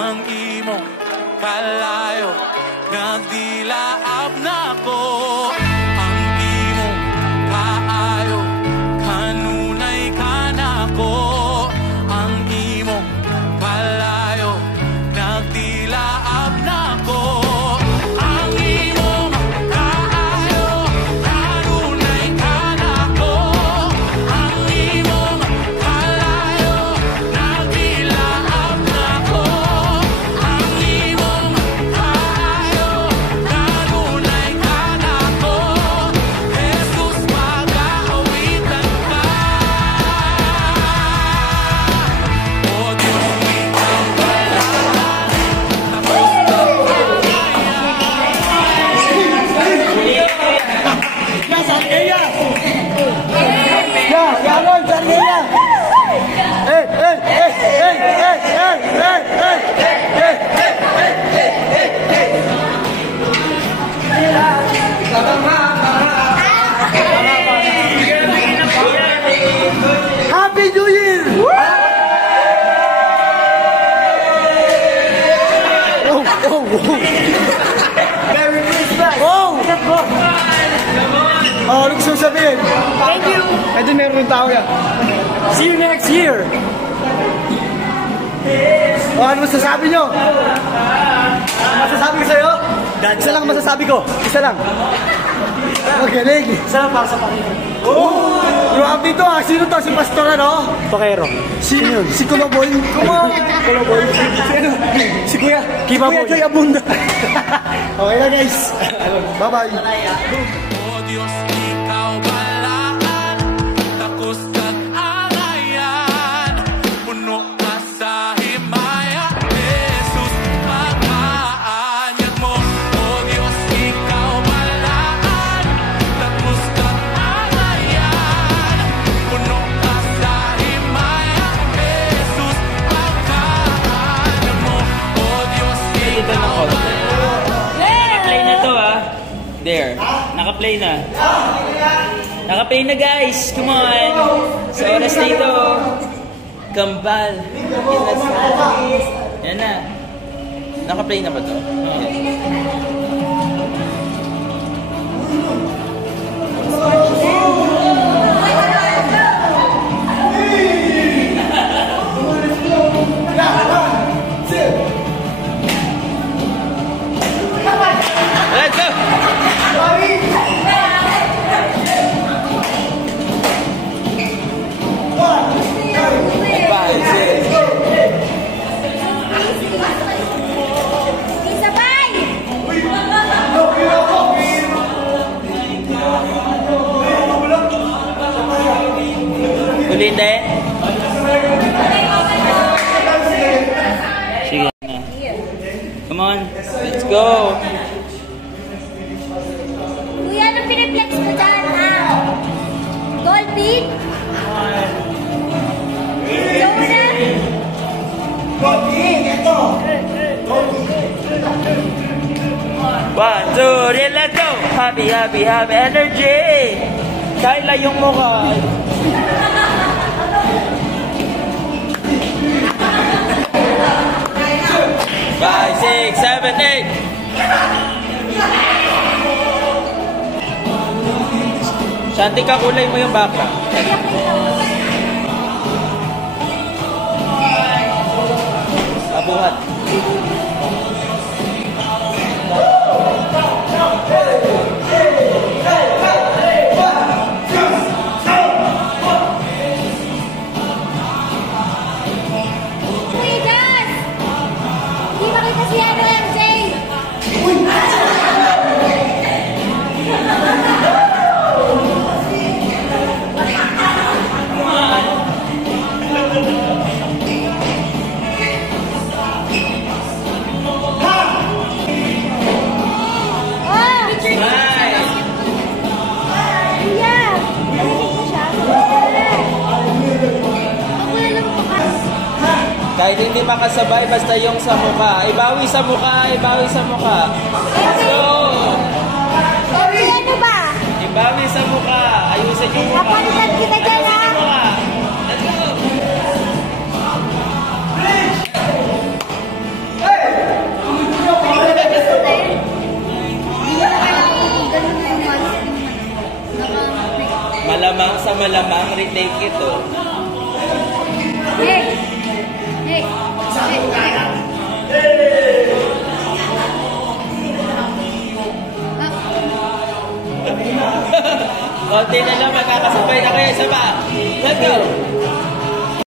ang imong kalayo, nagdilaab na ko. Ang imong kaayo, kanunay ka na ko. Ang imong kalayo, nagdilaab na ko. Ang imong kaayo, kanunay ka na ko. Ang imong kalayo, nagdilaab na ko. Ang imong kaayo, kanunay ka na ko. Jesus, mag-aawitan ka. O Diyos, ikaw balaan. Tapos Happy New Year! Merry Christmas! Ano gusto sabihin? Thank you! Ito meron ng tao yan. See you next year! Ano masasabi nyo? Masasabi ko sa'yo? Isa lang masasabi ko. Isa lang. Magaling. Isa lang para sa Panginoon. Grabe dito ah. Sino to? Si Pastor ano? Pakero. Sino yun? Si Kuloboy. Kuloboy. Si Kuya. Kuya Joy Abunda. Okay na guys. Bye-bye. O Diyos, ikaw balaan. Takos kag angayan. Puno ka sa himaya. Jesus, pagkaanyag mo. O Diyos, ikaw balaan. Takos kag angayan. Puno ka sa himaya. Jesus, pagkaanyag mo. O Diyos, ikaw balaan. Naka-play na to ah. There. Naka-play na. Naka-play na guys. Come on. Sa oras na ito. Kambal. Yan na. Naka-play na ba to? Let's go! Ulitin. Sige na. Come on. Let's go. Kuya, anong piniplex mo dyan, ha? Goldie? Jonah? Goldie, ito. 1, 2, 3, let's go! Happy, happy, happy energy! Kayla yung mukha. Five, 6, 7, 8. Shanti ka, kulay mo yung baka. Abuhat. Kuya Jazz! Di ba kita si MJ? Kahit hindi makasabay, basta yung sa mukha. Ibawi sa mukha, ibawi sa mukha. Let's go! Ano ba? Ibawi sa mukha. Ayusin yung mukha. Napalitan kita dyan, Ayusin ha? yung mukha. Let's go! Malamang sa malamang, retake ito. Hey! Hey! Konti na lang, magkakasabay na kayo sa ba? Let's go!